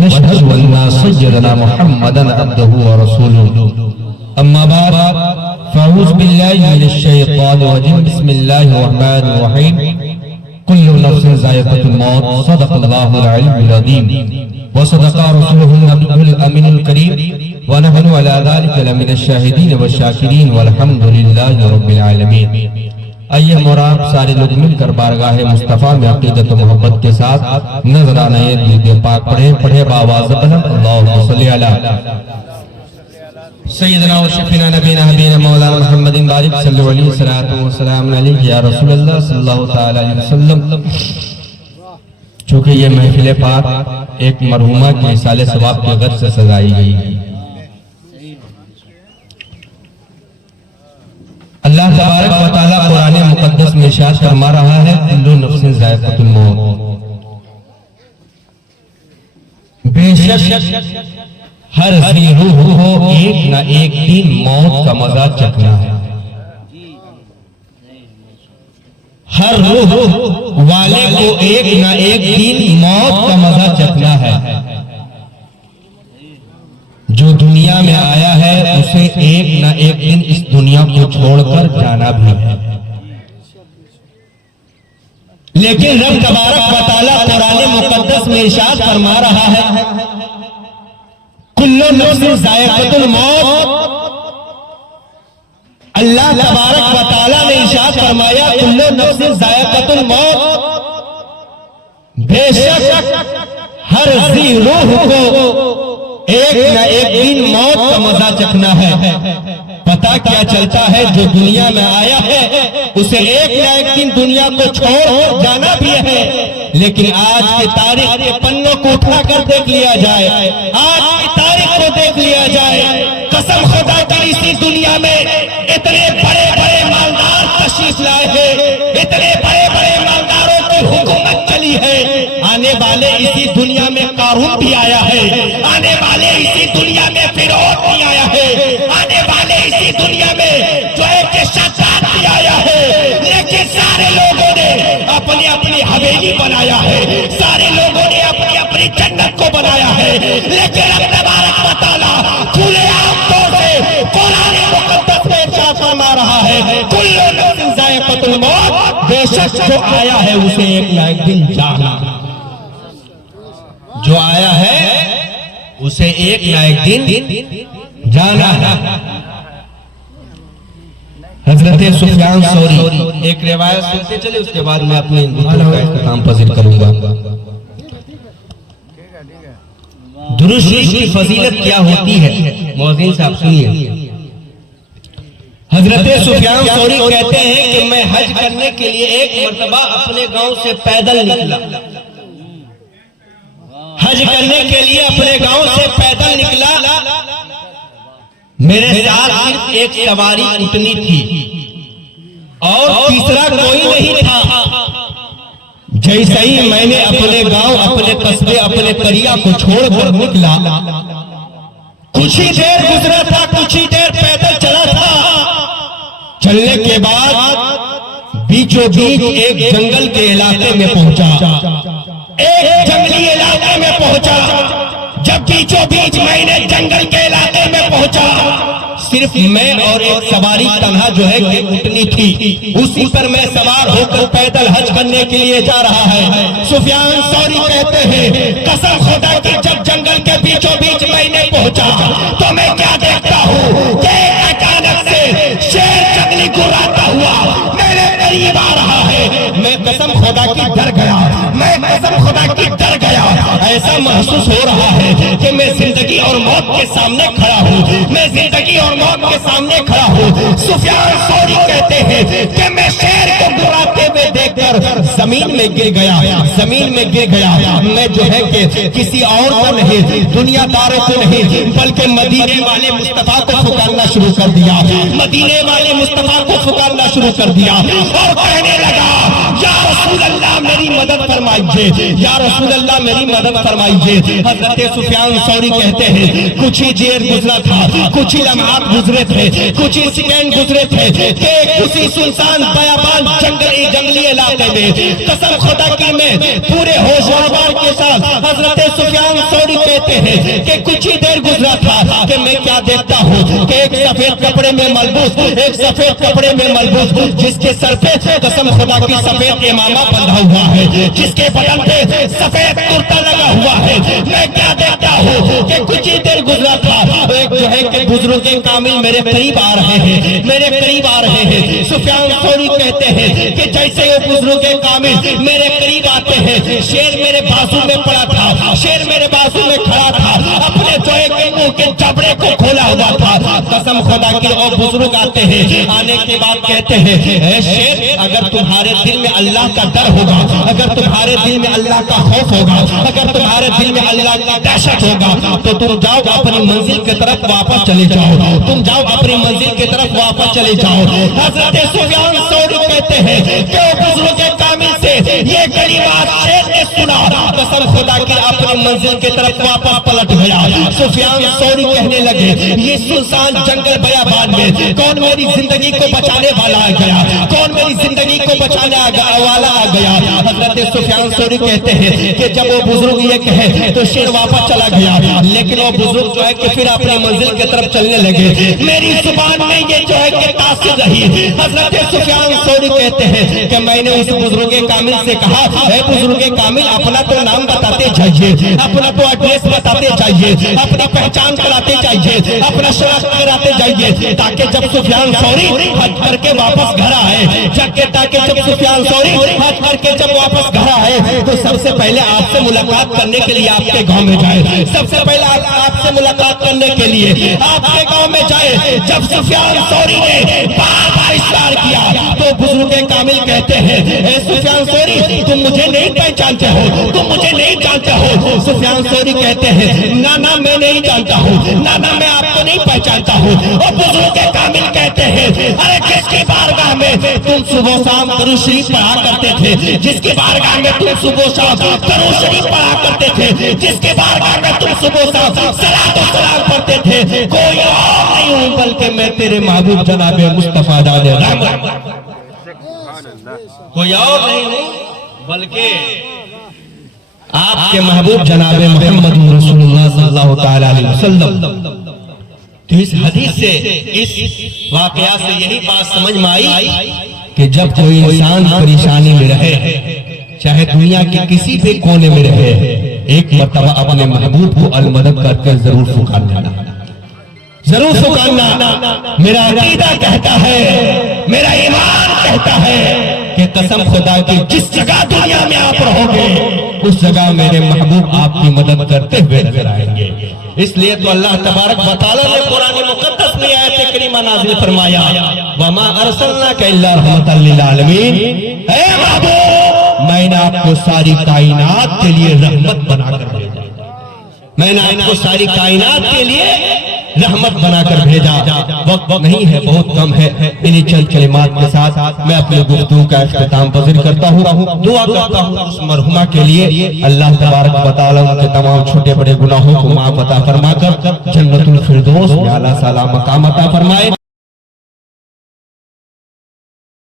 ونشهد أن سيدنا محمدا عبده ورسوله أما بعد فأعوذ بالله من الشيطان الرجيم بسم الله الرحمن الرحيم كل نفس ذائقة الموت صدق الله العلي العظيم وصدق رسوله النبي الأمين الكريم ونحن على ذلك لمن الشاهدين والشاكرين والحمد لله رب العالمين. آئیے مراب سارے لوگ مل کر بارگاہ مصطفیٰ میں عقیدت و محبت کے ساتھ نظرانہ درود پاک پڑھیں بآواز بلند اللہم صلی علی سیدنا و شفینا نبینا حبینا مولانا محمد بارک صلی اللہ علیہ وسلم علیہ یا رسول اللہ صلی اللہ تعالی علیہ وسلم. چونکہ یہ محفل پاک ایک مرحومہ کے سال ثواب کے غرض سے سجائی گئی ہے. اللہ تبارک و تعالی قرآن مقدس میں ارشاد فرما رہا ہے کل نفس ذائقۃ الموت. بے شک ہر ذی روح کو ایک نہ ایک دن موت کا مزہ چکھنا ہے. ہر روح والے کو ایک نہ ایک دن موت کا مزہ چکھنا ہے. جو دنیا میں آیا ہے اسے ایک نہ ایک دن اس دنیا کو چھوڑ کر جانا بھی ہے. لیکن رب تبارک و تعالی قرآن مقدس میں ارشاد فرما رہا ہے کل نفس ذائقۃ الموت. اللہ تبارک و تعالی نے ارشاد فرمایا کل نفس ذائقۃ الموت. بے شک ہر ذی روح کو ایک نہ ایک دن موت کا مزہ چکھنا ہے. پتہ کیا چلتا ہے جو دنیا میں آیا ہے اسے ایک نہ ایک دن دنیا کو چھوڑ جانا بھی ہے. لیکن آج کی تاریخ کے پنوں کو اٹھا کر دیکھ لیا جائے, آج کی تاریخ کو دیکھ لیا جائے, قسم خدا کی اسی دنیا میں اتنے بڑے بڑے مالدار تشریف لائے ہیں, اتنے بڑے بڑے مالداروں کی حکومت چلی ہے. آنے والے اسی دنیا میں قارون بھی آیا ہے, آنے والے اسی دنیا میں فرعون بھی آیا ہے, آنے والے اسی دنیا میں جو ہے کہ شداد بھی آیا ہے. لیکن سارے لوگوں نے اپنی اپنی حویلی بنایا ہے, سارے لوگوں نے اپنی اپنی جنت کو بنایا ہے. لیکن رب تبارک و تعالی کھلے عام طور سے قرآن مقدس میں ارشاد فرما رہا ہے کل نفس ذائقۃ الموت. بے شک جو آیا ہے اسے ایک نہ ایک دن جانا, جو آیا ہے اسے ایک نہ ایک دن جانا ہے. حضرت سفیان ثوری ایک روایت سنتے چلے, اس کے بعد میں اپنے گفتگو کا اختتام پذیر کروں گا. درود شریف کی فضیلت کیا ہوتی ہے مؤذن صاحب سنیے. حضرت سفیان ثوری کہتے ہیں کہ میں حج کرنے کے لیے ایک مرتبہ اپنے گاؤں سے پیدل نکلا, حج کرنے کے لیے اپنے گاؤں سے پیدل نکلا. میرے ساتھ صرف ایک سواری اونٹنی تھی اور تیسرا کوئی نہیں تھا. جیسے ہی میں نے اپنے گاؤں, اپنے قصبے, اپنے قریہ کو چھوڑ کر نکلا, کچھ ہی دیر گزرا تھا, کچھ ہی دیر پیدل چلا تھا. چلنے کے بعد بیچوں بیچ ایک جنگل کے علاقے میں پہنچا, ایک جنگلی علاقے میں پہنچا. جب بیچوں بیچ میں نے جنگل کے علاقے میں پہنچا, صرف میں اور ایک سواری تنہا جو ہے کہ اونٹنی تھی, اسی پر میں سوار ہو کر پیدل حج کرنے کے لیے جا رہا ہے. سفیان ثوری کہتے ہیں قسم خدا کی جب جنگل کے بیچوں بیچ میں نے پہنچا تو میں کیا دیکھتا ہوں کہ اچانک سے شیر جنگلی گراتا ہوا میرے قریب آ رہا ہے. میں قسم خدا کی ڈر گیا, میں قسم خدا کی ڈر گیا. ایسا محسوس ہو رہا ہے کہ میں زندگی اور موت کے سامنے کھڑا ہوں, میں زندگی اور موت کے سامنے کھڑا ہوں. سفیان ثوری کہتے ہیں کہ میں شیر کو گراتے ہوئے دیکھ کر زمین میں گر گیا, زمین میں گر گیا. میں جو ہے کہ کسی اور کو نہیں, دنیا داروں کو نہیں, بلکہ مدینے والے مصطفیٰ کو پکارنا شروع کر دیا, مدینے والے مصطفیٰ کو پکارنا شروع کر دیا اور کہنے لگا یا رسول اللہ میری مدد فرمائیے, یا رسول اللہ میری مدد فرمائیے. حضرت سفیان ثوری کہتے ہیں کچھ ہی دیر گزرا تھا, کچھ ہی لمحات گزرے تھے, کچھ ہی سیکنڈ گزرے تھے کہ کسی سنسان بیابان جنگلی علاقے میں قسم خدا کی میں پورے ہوش و حواس کے ساتھ حضرت سفیان ثوری کہتے ہیں کہ کچھ ہی دیر گزرا تھا کہ میں کیا دیکھتا ہوں کہ ایک سفید کپڑے میں ملبوس، ایک سفید کپڑے میں ملبوس، جس کے سر پہ قسم خدا کی سفید امامہ بندھا ہوا ہے، جس کے بدن پہ سفید کرتا لگا ہوا ہے۔ میں کیا دیکھتا ہوں کہ کچھ ہی دیر گزرا تھا، ایک جو ہے کہ بزرگ کامل میرے قریب آ رہے ہیں، میرے قریب آ رہے ہیں۔ سفیان ثوری کہتے ہیں کہ جیسے وہ بزرگ کامل میرے قریب آتے ہیں، شیر میرے بازو میں پڑا تھا، شیر میرے بازو میں کھڑا تھا، اپنے جوئے کے منہ کے جبڑے کو کھولا ہوا تھا۔ قسم خدا کی اور بزرگ آتے ہیں، آنے کے بعد کہتے ہیں اے شیر، اگر تمہارے دل میں اللہ کا ڈر ہوگا، اگر تمہارے دل میں اللہ کا خوف ہوگا، اگر تمہارے دل میں اللہ کا دہشت ہوگا تو تم جاؤ اپنی منزل کی طرف واپس چلے جاؤ، تم جاؤ اپنی منزل کی طرف واپس چلے جاؤ۔ حضرت سفیان ثوری کہتے ہیں کہ وہ بزرگ کامل سے یہ کلمات شیر نے سنا، قسم خدا کی اپنی منزل کی طرف واپس پلٹ گیا۔ سفیان ثوری کہنے لگے یہ سنسان جنگل بیابان میں کون میری زندگی کو بچانے والا آ گیا، کون میری زندگی کو بچانے والا آ گیا۔ حضرت سفیان ثوری کہتے ہیں کہ جب وہ بزرگ یہ کہے تو شیر واپس چلا گیا، لیکن وہ بزرگ جو ہے کہ پھر اپنی منزل کی طرف چلنے لگے۔ میری زبان میں یہ جو ہے کہ تاثر رہی۔ حضرت سفیان ثوری کہتے ہیں کہ میں نے اس بزرگ کامل سے کہا اے بزرگ کامل اپنا تو نام بتاتے جائیے، اپنا تو ایڈریس بتاتے جائیے، اپنی پہچان کراتے جائیے، اپنا شناخت کراتے جائیے، تاکہ جب سفیان ثوری حج کر کے واپس گھر آئے، تاکہ جب سفیان ثوری حج کر کے جب واپس گھر آئے تو سب سے پہلے آپ سے ملاقات کرنے کے لیے آپ کے گاؤں میں جائے، سب سے پہلے آپ سے ملاقات کرنے کے لیے آپ کے گاؤں میں جائے۔ جب سفیان ثوری نے بار بار اصرار کیا تو بزرگ کامل کہتے ہیں اے سفیان ثوری تم مجھے نہیں پہچانتے ہو، تم مجھے نہیں جانتے ہو۔ سفیان ثوری کہتے ہیں نانا میں نہیں جانتا ہوں، نانا میں آپ کو نہیں پہچانتا ہوں۔ اور بزرگ کامل کہتے ہیں ارے جس کی بارگاہ میں تم صبح شام درود شریف پڑھا کرتے تھے، جس کی بارگاہ میں تم صبح شام درود شریف پڑھا کرتے تھے، جس کی بارگاہ میں تم صبح شام صلاۃ و سلام پڑھتے تھے، کوئی اور نہیں ہوں بلکہ میں تیرے محبوب جناب مصطفیٰ داد رحمت، کوئی اور نہیں ہوں بلکہ آپ کے محبوب جناب محمد رسول اللہ صلی اللہ تعالی علیہ وسلم۔ تو اس حدیث سے اس واقعہ سے یہی بات سمجھ میں آئی کہ جب کوئی انسان پریشانی میں رہے، چاہے دنیا کے کسی بھی کونے میں رہے، ایک مرتبہ اپنے محبوب کو المدد کر کے ضرور پکار لینا، ضرور پکارنا۔ میرا عقیدہ کہتا ہے، میرا ایمان کہتا ہے کہ قسم خدا کی جس جگہ دنیا میں آپ رہو گے اس جگہ میرے محبوب آپ کی مدد کرتے ہوئے نظر آئیں گے۔ اس لیے تو اللہ تبارک و تعالیٰ نے قرآن مقدس میں آیت کریمہ نازل فرمایا وَمَا أَرْسَلْنَاكَ إِلَّا رَحْمَةً لِّلْعَالَمِينَ، اے محبوب میں نے آپ کو ساری کائنات کے لیے رحمت بنا کر بھیجا، میں نے آپ کو ساری کائنات کے لیے رحمت بنا کر بھیجا۔ وقت نہیں ہے، بہت کم ہے، انہی چند کلمات کے ساتھ میں اپنے گفتگو کا اختتام پذیر کرتا ہوں۔ دعا کرتا ہوں اس مرحومہ کے لیے اللہ تبارک و تعالیٰ ان کے تمام چھوٹے بڑے گناہوں کو معاف عطا فرما کر جنت الفردوس میں اعلیٰ سلام مقام عطا فرمائے۔